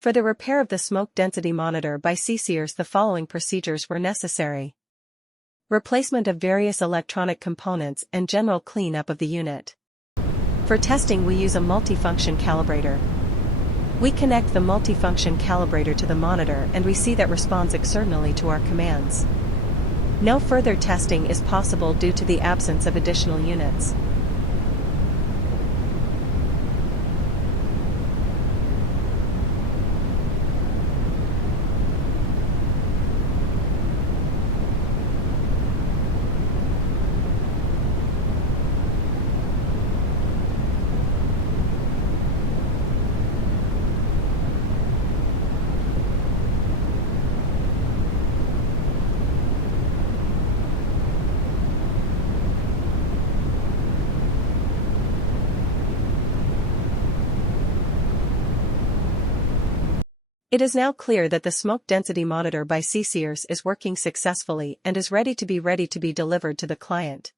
For the repair of the smoke density monitor by Sesors, the following procedures were necessary. Replacement of various electronic components and general cleanup of the unit. For testing, we use a multifunction calibrator. We connect the multifunction calibrator to the monitor and we see that responds externally to our commands. No further testing is possible due to the absence of additional units. It is now clear that the smoke density monitor by Sesors is working successfully and is ready to be delivered to the client.